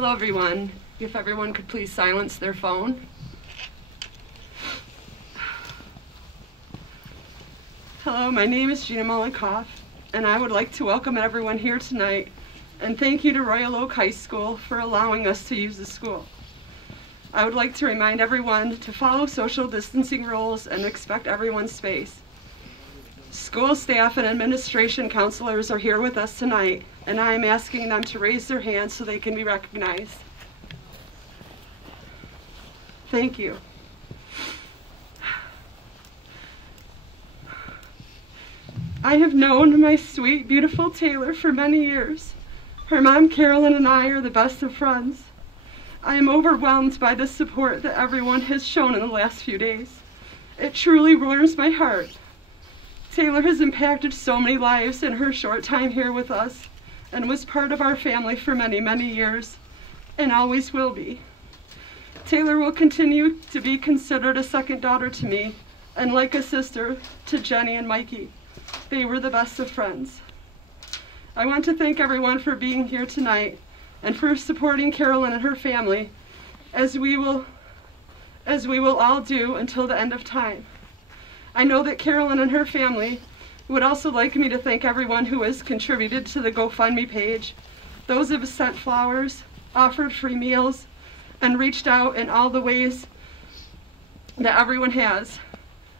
Hello everyone. If everyone could please silence their phone. Hello, my name is Gina Mollencopf, and I would like to welcome everyone here tonight and thank you to Royal Oak High School for allowing us to use the school. I would like to remind everyone to follow social distancing rules and respect everyone's space. School staff and administration counselors are here with us tonight, and I am asking them to raise their hands so they can be recognized. Thank you. I have known my sweet, beautiful Taylor for many years. Her mom, Carolyn, and I are the best of friends. I am overwhelmed by the support that everyone has shown in the last few days. It truly warms my heart. Taylor has impacted so many lives in her short time here with us and was part of our family for many, many years and always will be. Taylor will continue to be considered a second daughter to me and like a sister to Jenny and Mikey. They were the best of friends. I want to thank everyone for being here tonight and for supporting Carolyn and her family as we will all do until the end of time. I know that Carolyn and her family would also like me to thank everyone who has contributed to the GoFundMe page, those who have sent flowers, offered free meals, and reached out in all the ways that everyone has.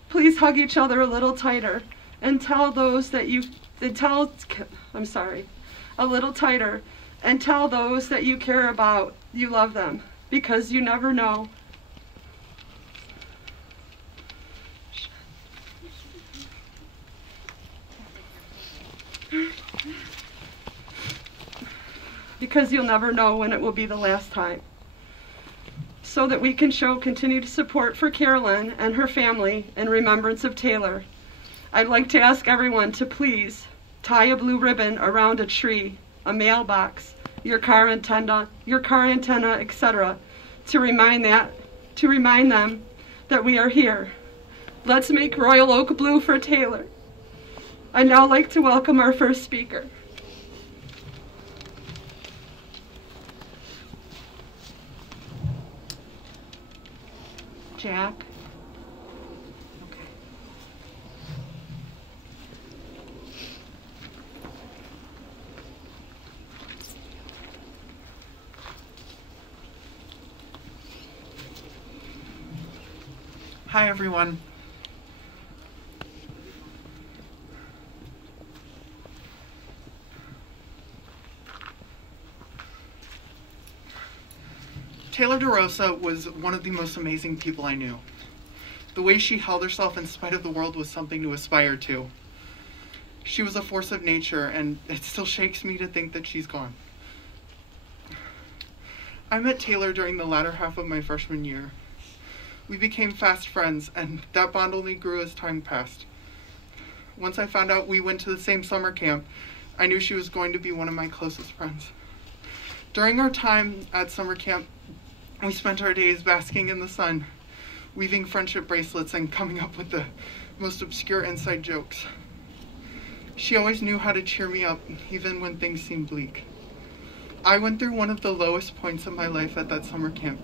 Please hug each other a little tighter and tell those that you care about you love them, because you never know. Because you'll never know when it will be the last time. So that we can show continued support for Carolyn and her family in remembrance of Taylor, I'd like to ask everyone to please tie a blue ribbon around a tree, a mailbox, your car antenna, etc., to remind them that we are here. Let's make Royal Oak blue for Taylor. I'd now like to welcome our first speaker. Jack. Okay. Hi, everyone. Taylor DeRosa was one of the most amazing people I knew. The way she held herself in spite of the world was something to aspire to. She was a force of nature, and it still shakes me to think that she's gone. I met Taylor during the latter half of my freshman year. We became fast friends, and that bond only grew as time passed. Once I found out we went to the same summer camp, I knew she was going to be one of my closest friends. During our time at summer camp, we spent our days basking in the sun, weaving friendship bracelets and coming up with the most obscure inside jokes. She always knew how to cheer me up, even when things seemed bleak. I went through one of the lowest points of my life at that summer camp,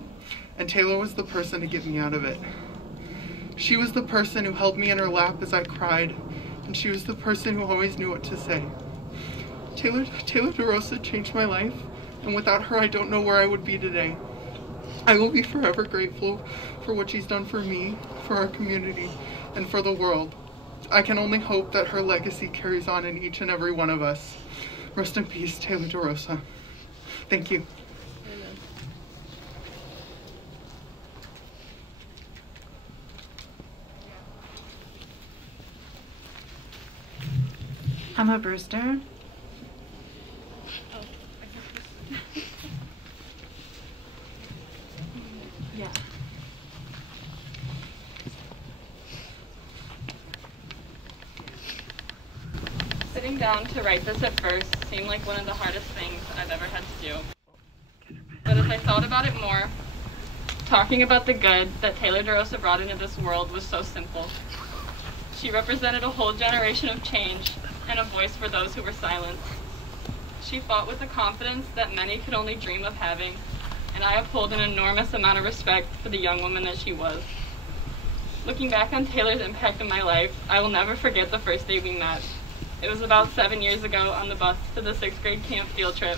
and Taylor was the person to get me out of it. She was the person who held me in her lap as I cried, and she was the person who always knew what to say. Taylor DeRosa changed my life, and without her, I don't know where I would be today. I will be forever grateful for what she's done for me, for our community, and for the world. I can only hope that her legacy carries on in each and every one of us. Rest in peace, Taylor DeRosa. Thank you. Emma Brewster. Yeah. Sitting down to write this at first seemed like one of the hardest things I've ever had to do. But as I thought about it more, talking about the good that Taylor DeRosa brought into this world was so simple. She represented a whole generation of change and a voice for those who were silenced. She fought with a confidence that many could only dream of having, and I uphold an enormous amount of respect for the young woman that she was. Looking back on Taylor's impact in my life, I will never forget the first day we met. It was about 7 years ago on the bus to the 6th grade camp field trip,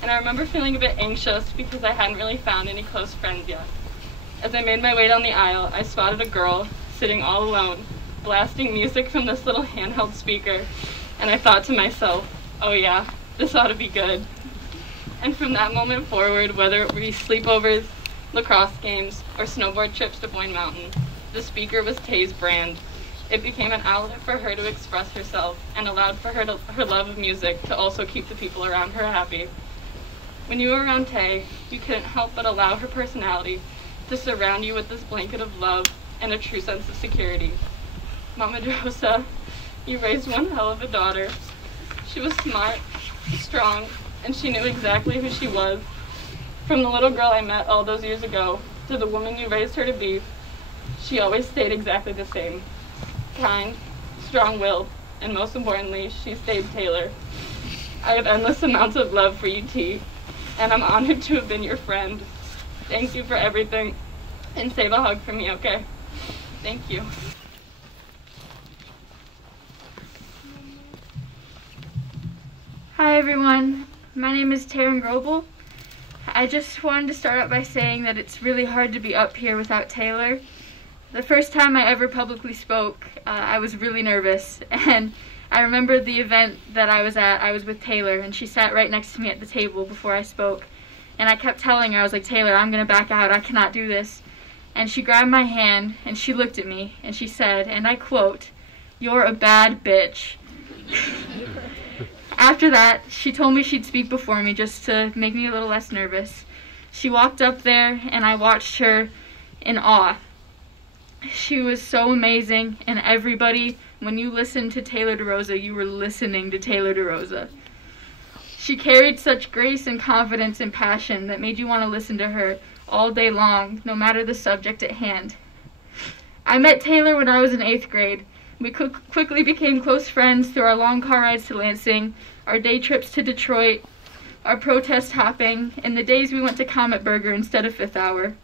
and I remember feeling a bit anxious because I hadn't really found any close friends yet. As I made my way down the aisle, I spotted a girl sitting all alone, blasting music from this little handheld speaker, and I thought to myself, oh yeah, this ought to be good. And from that moment forward, whether it be sleepovers, lacrosse games, or snowboard trips to Boyne Mountain, the speaker was Tay's brand. It became an outlet for her to express herself and allowed for her love of music to also keep the people around her happy. When you were around Tay, you couldn't help but allow her personality to surround you with this blanket of love and a true sense of security. Mama DeRosa, you raised one hell of a daughter. She was smart, strong, and she knew exactly who she was. From the little girl I met all those years ago to the woman you raised her to be, she always stayed exactly the same. Kind, strong-willed, and most importantly, she stayed Taylor. I have endless amounts of love for you, T, and I'm honored to have been your friend. Thank you for everything, and save a hug for me, okay? Thank you. Hi everyone, my name is Taryn Grobel. I just wanted to start out by saying that it's really hard to be up here without Taylor. The first time I ever publicly spoke, I was really nervous, and I remember the event that I was at, I was with Taylor, and she sat right next to me at the table before I spoke, and I kept telling her, I was like, Taylor, I'm going to back out, I cannot do this. And she grabbed my hand, and she looked at me, and she said, and I quote, "You're a bad bitch." After that, she told me she'd speak before me just to make me a little less nervous. She walked up there, and I watched her in awe. She was so amazing, and everybody, when you listened to Taylor DeRosa, you were listening to Taylor DeRosa. She carried such grace and confidence and passion that made you want to listen to her all day long, no matter the subject at hand. I met Taylor when I was in 8th grade. We quickly became close friends through our long car rides to Lansing, our day trips to Detroit, our protest hopping, and the days we went to Comet Burger instead of Fifth Hour.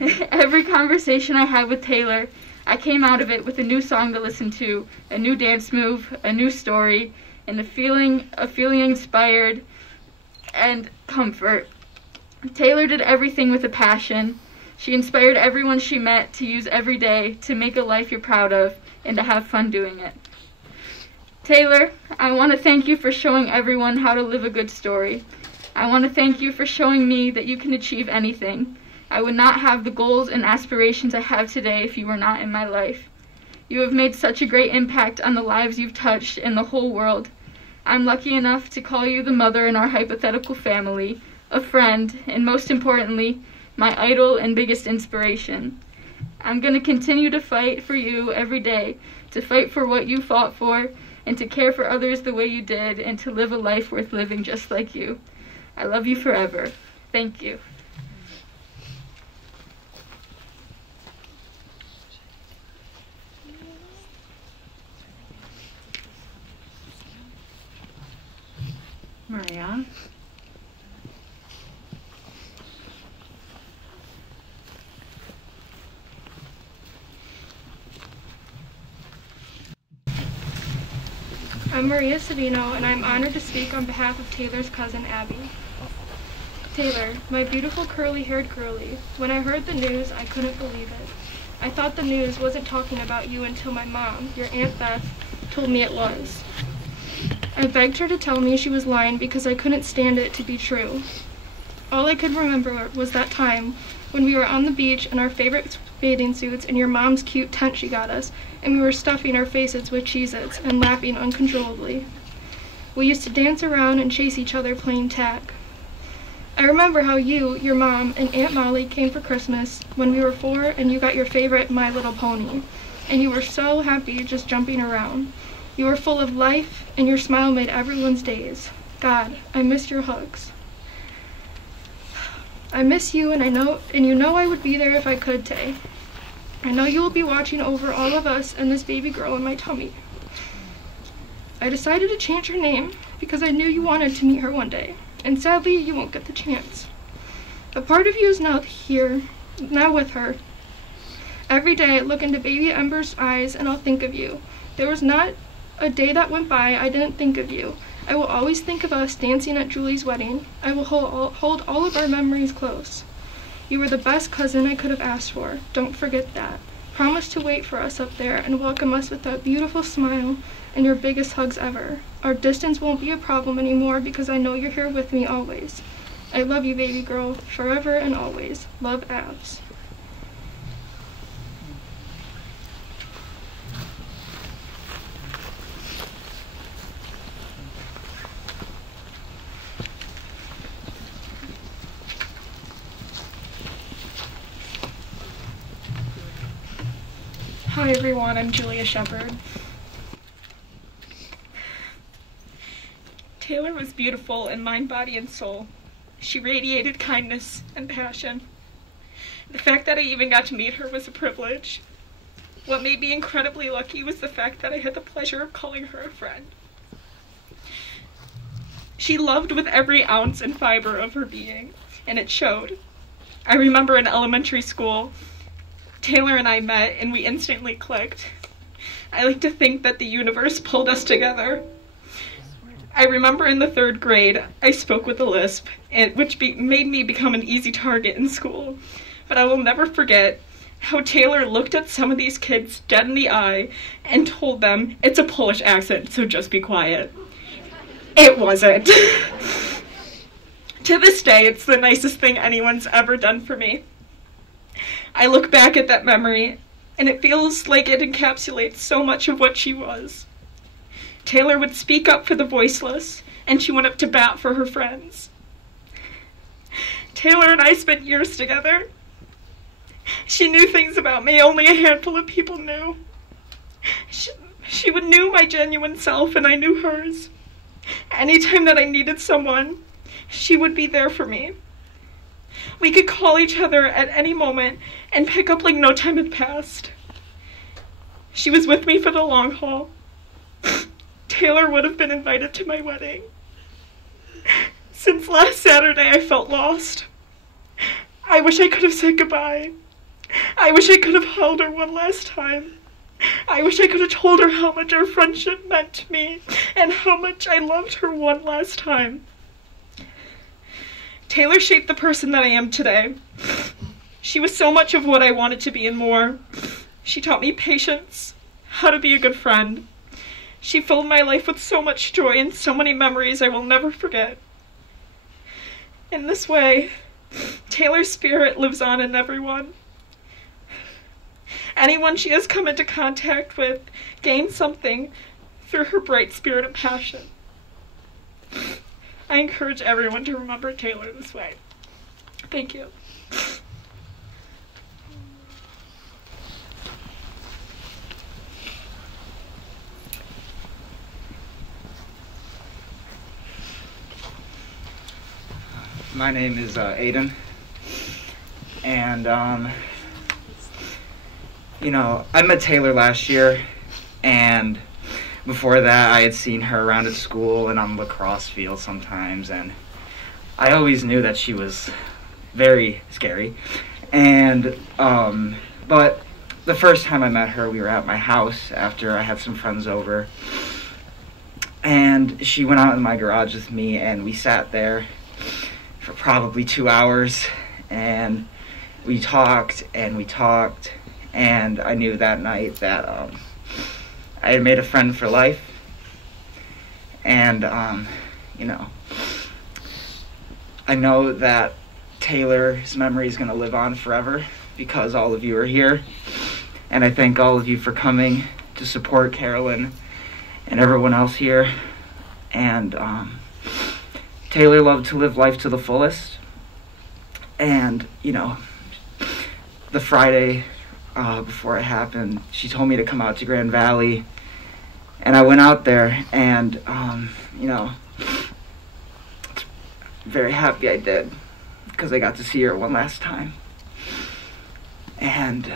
Every conversation I had with Taylor, I came out of it with a new song to listen to, a new dance move, a new story, and a feeling inspired and comfort. Taylor did everything with a passion. She inspired everyone she met to use every day to make a life you're proud of and to have fun doing it. Taylor, I want to thank you for showing everyone how to live a good story. I want to thank you for showing me that you can achieve anything. I would not have the goals and aspirations I have today if you were not in my life. You have made such a great impact on the lives you've touched in the whole world. I'm lucky enough to call you the mother in our hypothetical family, a friend, and most importantly, my idol and biggest inspiration. I'm going to continue to fight for you every day, to fight for what you fought for, and to care for others the way you did, and to live a life worth living just like you. I love you forever. Thank you. Maria. I'm Maria Savino, and I'm honored to speak on behalf of Taylor's cousin, Abby. Taylor, my beautiful curly-haired girlie, when I heard the news, I couldn't believe it. I thought the news wasn't talking about you until my mom, your Aunt Beth, told me it was. I begged her to tell me she was lying because I couldn't stand it to be true. All I could remember was that time when we were on the beach in our favorite bathing suits in your mom's cute tent she got us, and we were stuffing our faces with Cheez-Its and laughing uncontrollably. We used to dance around and chase each other playing tag. I remember how you, your mom, and Aunt Molly came for Christmas when we were 4 and you got your favorite My Little Pony, and you were so happy just jumping around. You were full of life, and your smile made everyone's days. God, I miss your hugs. I miss you, and you know I would be there if I could, Tay. I know you will be watching over all of us and this baby girl in my tummy. I decided to change her name because I knew you wanted to meet her one day, and sadly, you won't get the chance. A part of you is now here, now with her. Every day I look into baby Ember's eyes and I'll think of you. There was not a day that went by I didn't think of you. I will always think of us dancing at Julie's wedding. I will hold all of our memories close. You were the best cousin I could have asked for. Don't forget that. Promise to wait for us up there and welcome us with that beautiful smile and your biggest hugs ever. Our distance won't be a problem anymore because I know you're here with me always. I love you, baby girl, forever and always. Love, Abs. Hi everyone, I'm Julia Shephard. Taylor was beautiful in mind, body, and soul. She radiated kindness and passion. The fact that I even got to meet her was a privilege. What made me incredibly lucky was the fact that I had the pleasure of calling her a friend. She loved with every ounce and fiber of her being, and it showed. I remember in elementary school, Taylor and I met and we instantly clicked. I like to think that the universe pulled us together. I remember in the 3rd grade, I spoke with a lisp, which made me become an easy target in school. But I will never forget how Taylor looked at some of these kids dead in the eye and told them, "It's a Polish accent, so just be quiet." It wasn't. To this day, it's the nicest thing anyone's ever done for me. I look back at that memory, and it feels like it encapsulates so much of what she was. Taylor would speak up for the voiceless, and she went up to bat for her friends. Taylor and I spent years together. She knew things about me only a handful of people knew. She knew my genuine self, and I knew hers. Anytime that I needed someone, she would be there for me. We could call each other at any moment and pick up like no time had passed. She was with me for the long haul. Taylor would have been invited to my wedding. Since last Saturday, I felt lost. I wish I could have said goodbye. I wish I could have held her one last time. I wish I could have told her how much our friendship meant to me and how much I loved her one last time. Taylor shaped the person that I am today. She was so much of what I wanted to be and more. She taught me patience, how to be a good friend. She filled my life with so much joy and so many memories I will never forget. In this way, Taylor's spirit lives on in everyone. Anyone she has come into contact with gains something through her bright spirit and passion. I encourage everyone to remember Taylor this way. Thank you. My name is Aiden, and I met Taylor last year, and before that I had seen her around at school and on the lacrosse field sometimes, and I always knew that she was very scary. And but the first time I met her, we were at my house after I had some friends over, and she went out in my garage with me, and we sat there for probably 2 hours, and we talked, and I knew that night that I had made a friend for life, and I know that Taylor's memory is going to live on forever because all of you are here, and I thank all of you for coming to support Carolyn and everyone else here. And Taylor loved to live life to the fullest, and the Friday before it happened, she told me to come out to Grand Valley, and I went out there, and very happy I did, because I got to see her one last time. And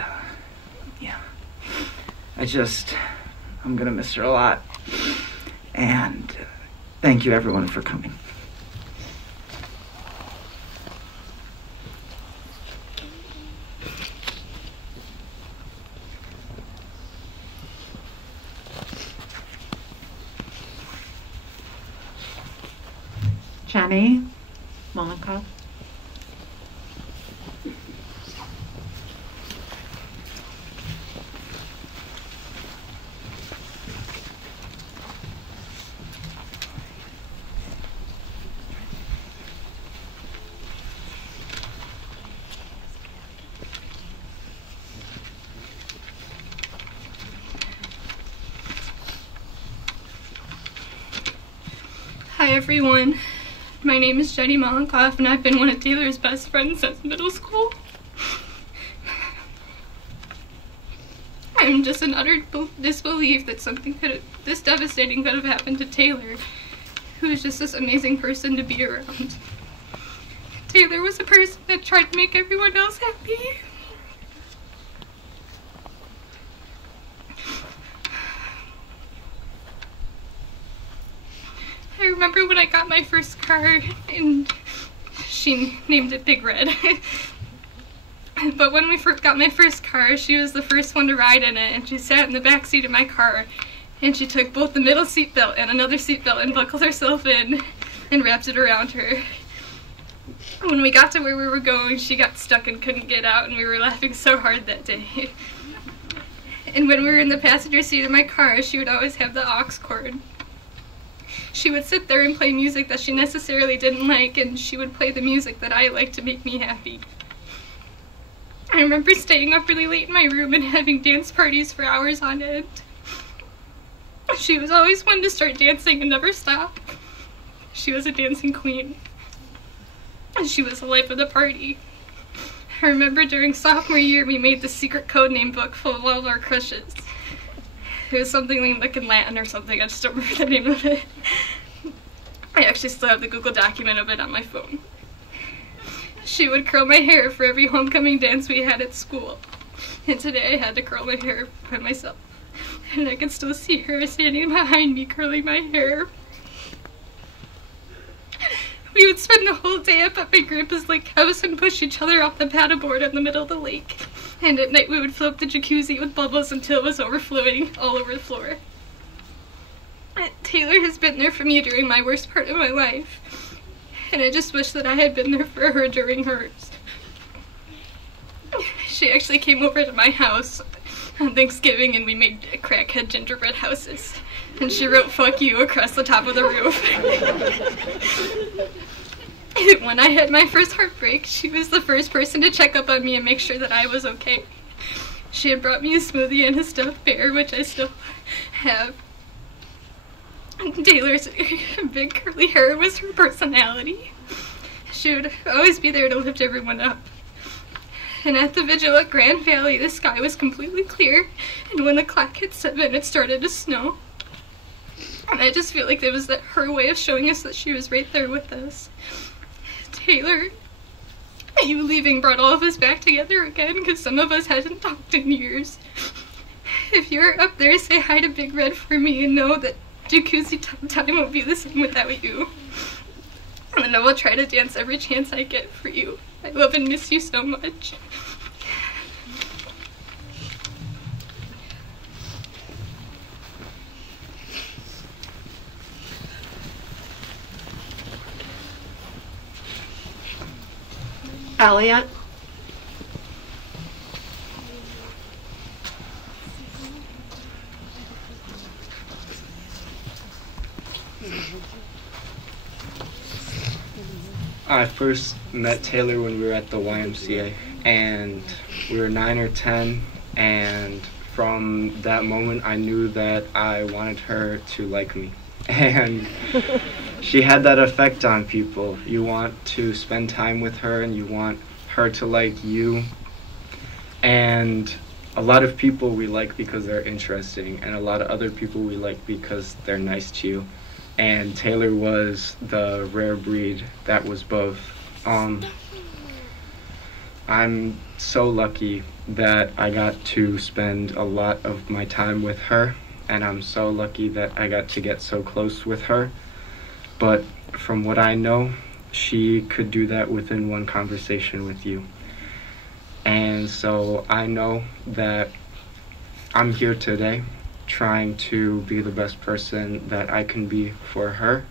I'm gonna miss her a lot, and thank you everyone for coming. Jina Mollencopf. Hi everyone, my name is Jade Mollencopf and I've been one of Taylor's best friends since middle school. I'm just in utter disbelief that something this devastating could have happened to Taylor, who is just this amazing person to be around. Taylor was a person that tried to make everyone else happy. I remember when I got my first car and she named it Big Red. But when we first got my first car, she was the first one to ride in it, and she sat in the back seat of my car and she took both the middle seat belt and another seat belt and buckled herself in and wrapped it around her. When we got to where we were going, she got stuck and couldn't get out, and we were laughing so hard that day. And when we were in the passenger seat of my car, she would always have the aux cord. She would sit there and play music that she necessarily didn't like, and she would play the music that I liked to make me happy. I remember staying up really late in my room and having dance parties for hours on end. She was always one to start dancing and never stop. She was a dancing queen. And she was the life of the party. I remember during sophomore year we made the secret codename book full of all of our crushes. It was something like in Latin or something, I just don't remember the name of it. I actually still have the Google document of it on my phone. She would curl my hair for every homecoming dance we had at school. And today I had to curl my hair by myself. And I can still see her standing behind me curling my hair. We would spend the whole day up at my grandpa's lake house and push each other off the paddleboard in the middle of the lake. And at night we would fill up the jacuzzi with bubbles until it was overflowing all over the floor. Taylor has been there for me during my worst part of my life. And I just wish that I had been there for her during hers. She actually came over to my house on Thanksgiving and we made crackhead gingerbread houses. And she wrote "fuck you" across the top of the roof. When I had my first heartbreak, she was the first person to check up on me and make sure that I was okay. She had brought me a smoothie and a stuffed bear, which I still have. Taylor's big curly hair was her personality. She would always be there to lift everyone up. And at the Vigil at Grand Valley, the sky was completely clear, and when the clock hit 7, it started to snow. And I just feel like it was her way of showing us that she was right there with us. Taylor, you leaving brought all of us back together again, because some of us hadn't talked in years. If you're up there, say hi to Big Red for me and know that jacuzzi time won't be the same without you. And I will try to dance every chance I get for you. I love and miss you so much. Elliot. I first met Taylor when we were at the YMCA, and we were 9 or 10, and from that moment I knew that I wanted her to like me. And she had that effect on people. You want to spend time with her and you want her to like you. And a lot of people we like because they're interesting, and a lot of other people we like because they're nice to you. And Taylor was the rare breed that was both. I'm so lucky that I got to spend a lot of my time with her, and I'm so lucky that I got to get so close with her. but from what I know, she could do that within one conversation with you. And so I know that I'm here today trying to be the best person that I can be for her.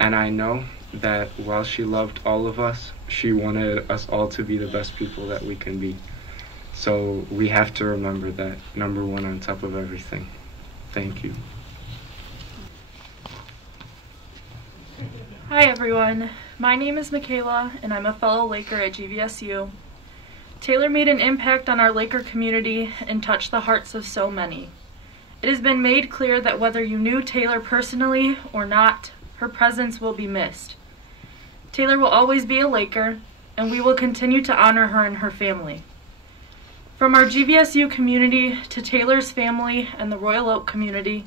And I know that while she loved all of us, she wanted us all to be the best people that we can be. So we have to remember that, number one on top of everything. Thank you. Hi everyone, my name is Mikaela and I'm a fellow Laker at GVSU. Taylor made an impact on our Laker community and touched the hearts of so many. It has been made clear that whether you knew Taylor personally or not, her presence will be missed. Taylor will always be a Laker, and we will continue to honor her and her family. From our GVSU community to Taylor's family and the Royal Oak community,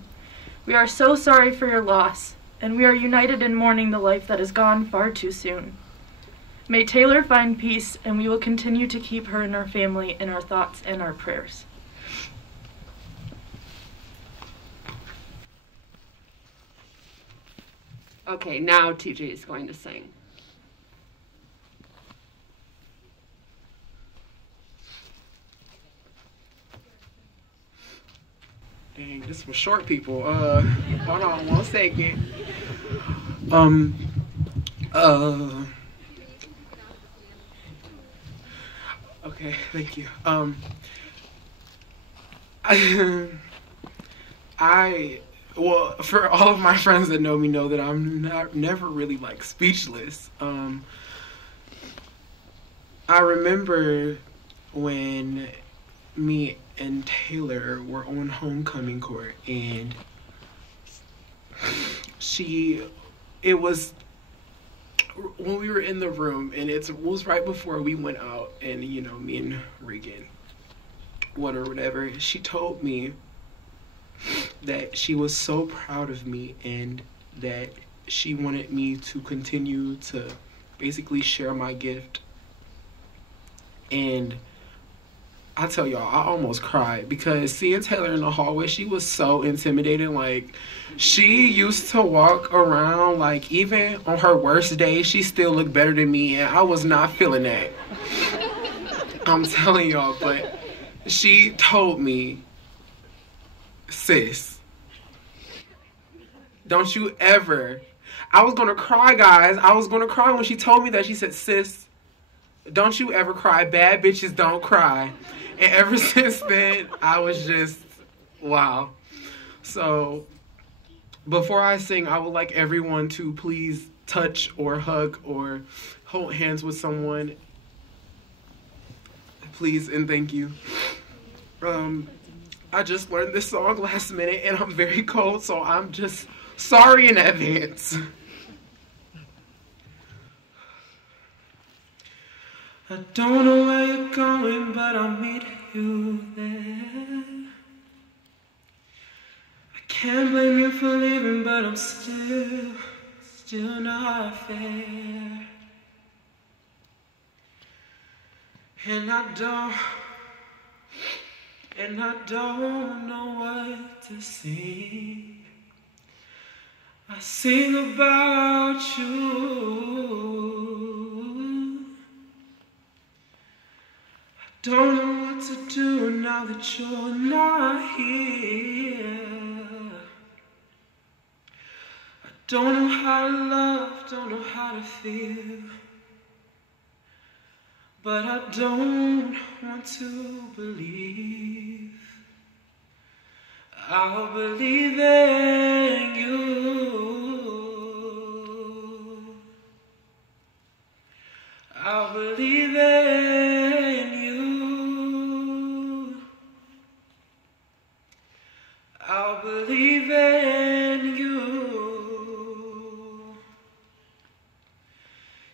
we are so sorry for your loss, and we are united in mourning the life that is gone far too soon. May Taylor find peace, and we will continue to keep her and her family in our thoughts and our prayers. Okay, now TJ is going to sing. Dang, this was short, people. Hold on 1 second. Okay, thank you. Well, for all of my friends that know me know that I'm never really like speechless. I remember when me and Taylor were on homecoming court, and it was when we were in the room, and it was right before we went out, and you know, me and Regan, whatever, she told me that she was so proud of me and that she wanted me to continue to basically share my gift. And I tell y'all, I almost cried because seeing Taylor in the hallway, she was so intimidating. Like, she used to walk around, like, even on her worst day, she still looked better than me, and I was not feeling that. I'm telling y'all, but she told me, sis, don't you ever, I was gonna cry, guys. I was gonna cry when she told me that. She said, sis, don't you ever cry. Bad bitches don't cry. And ever since then, I was just, wow. So, before I sing, I would like everyone to please touch or hug or hold hands with someone. Please and thank you. I just learned this song last minute and I'm very cold, so I'm just sorry in advance. I don't know where you're going, but I'll meet you there. I can't blame you for leaving, but I'm still not fair. And I don't know what to sing. I sing about you. I don't know what to do now that you're not here. I don't know how to love, don't know how to feel. But I don't want to believe. I'll believe in you. I'll believe in you. I'll believe in you.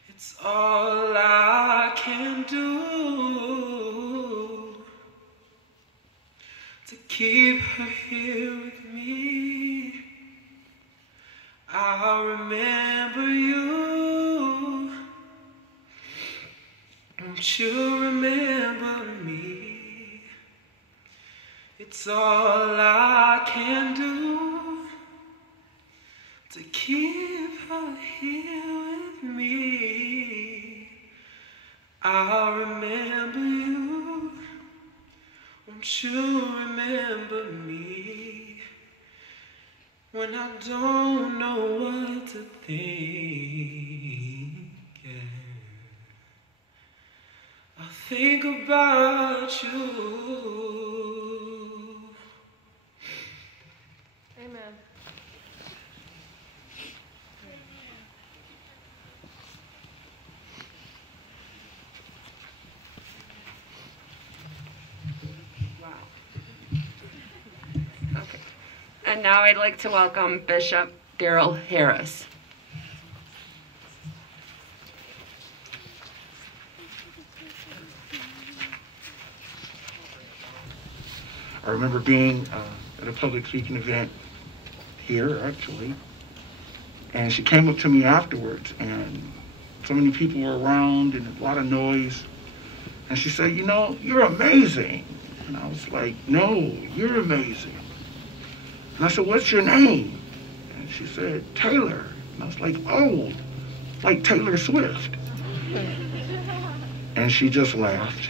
It's all I can do to keep her here with me. I'll remember you. Won't you remember me? It's all I can do to keep her here with me. I'll remember you. Won't you remember me when I don't know what to think? Yeah. I think about you. Amen. Okay. And now I'd like to welcome Bishop Daryl Harris. I remember being at a public speaking event here, actually, and she came up to me afterwards, and so many people were around and a lot of noise, and she said, you know, you're amazing. And I was like, no, you're amazing. And I said, what's your name? And she said, Taylor. And I was like, oh, like Taylor Swift. And she just laughed.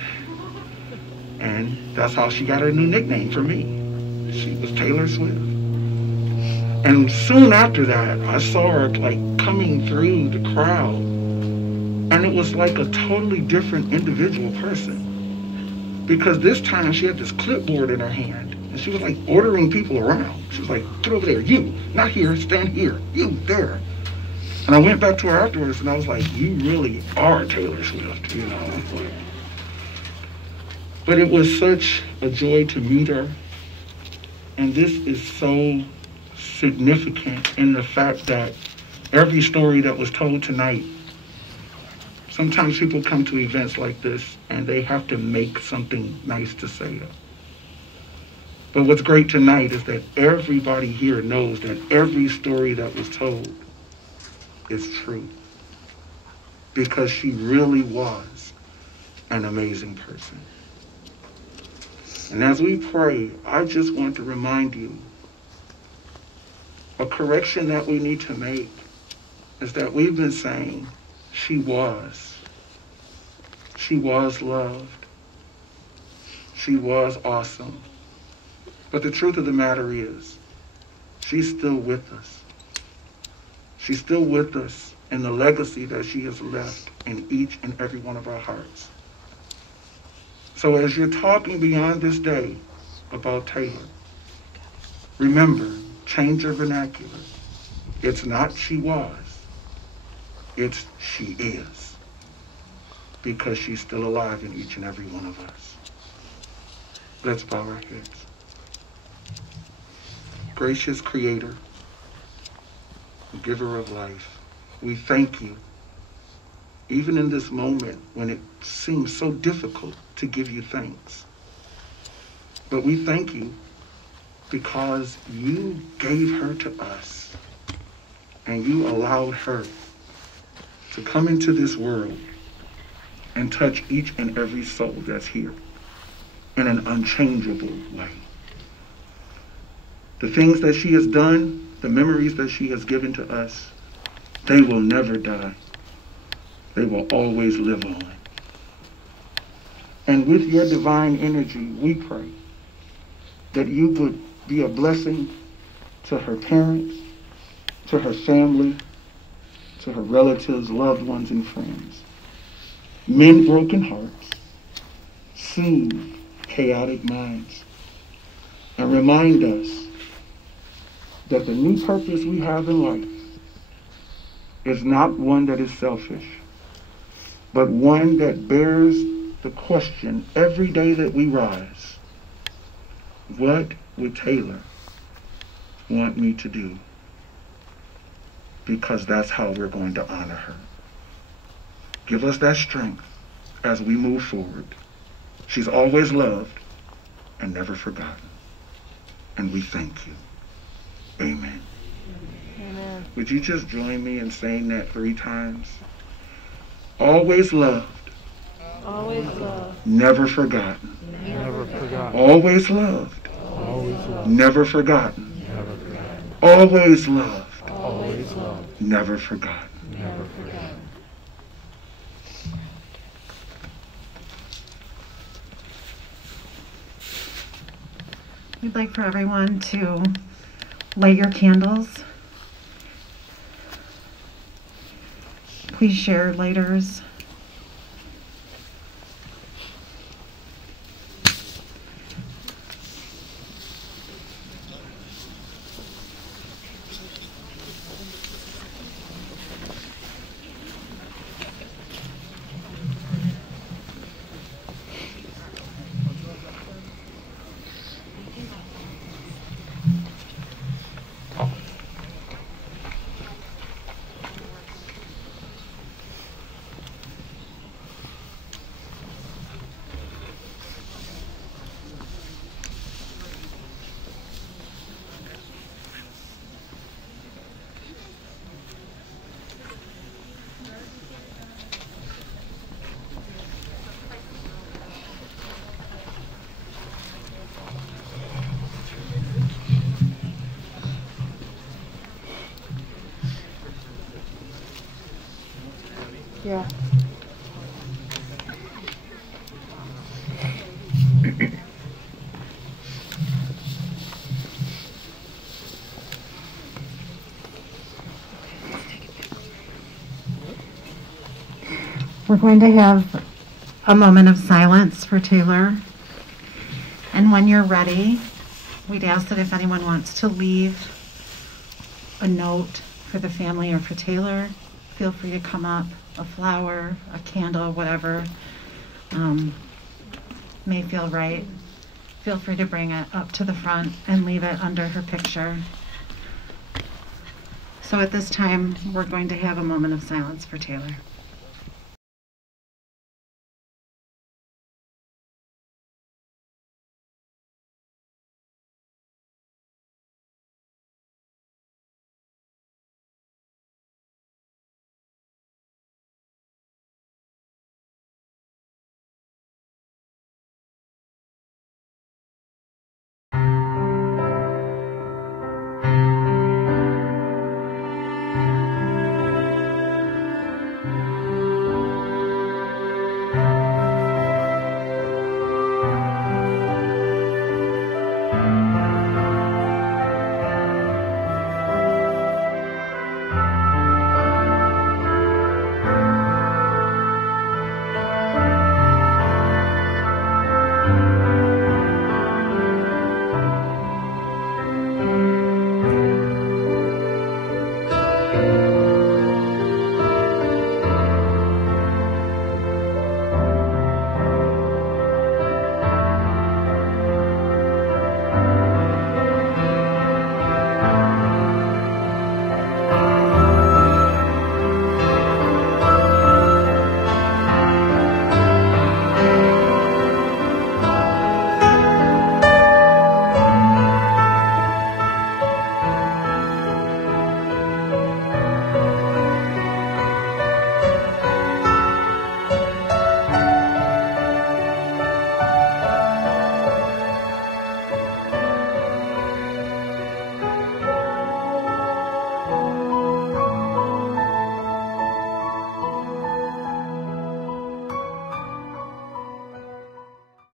And that's how she got her new nickname for me. She was Taylor Swift. And soon after that, I saw her like coming through the crowd. And it was like a totally different individual person. Because this time she had this clipboard in her hand. And she was like ordering people around. She was like, get over there, you, not here, stand here, you, there. And I went back to her afterwards and I was like, you really are Taylor Swift, you know. But it was such a joy to meet her. And this is so significant in the fact that every story that was told tonight, sometimes people come to events like this and they have to make something nice to say. But what's great tonight is that everybody here knows that every story that was told is true. Because she really was an amazing person. And as we pray, I just want to remind you, a correction that we need to make is that we've been saying she was. She was loved. She was awesome. But the truth of the matter is, she's still with us. She's still with us in the legacy that she has left in each and every one of our hearts. So as you're talking beyond this day about Taylor, remember, change your vernacular. It's not she was, it's she is. Because she's still alive in each and every one of us. Let's bow our heads. Gracious Creator, Giver of life, we thank you, even in this moment when it seems so difficult to give you thanks. But we thank you because you gave her to us and you allowed her to come into this world and touch each and every soul that's here in an unchangeable way. The things that she has done, the memories that she has given to us, they will never die. They will always live on. And with your divine energy, we pray that you would be a blessing to her parents, to her family, to her relatives, loved ones, and friends. Mend broken hearts, soothe chaotic minds, and remind us that the new purpose we have in life is not one that is selfish, but one that bears the question every day that we rise, what would Taylor want me to do? Because that's how we're going to honor her. Give us that strength as we move forward. She's always loved and never forgotten. And we thank you. Amen. Amen. Would you just join me in saying that 3 times? Always loved. Always loved. Never forgotten. Never forgotten. Always loved. Always loved. Never forgotten. Never forgotten. Always loved. Always never forgotten. Never forgotten. We'd like for everyone to light your candles. Please share lighters. Yeah. We're going to have a moment of silence for Taylor. And when you're ready, we'd ask that if anyone wants to leave a note for the family or for Taylor, feel free to come up. A flower, a candle, whatever may feel right. Feel free to bring it up to the front and leave it under her picture. So at this time, we're going to have a moment of silence for Taylor.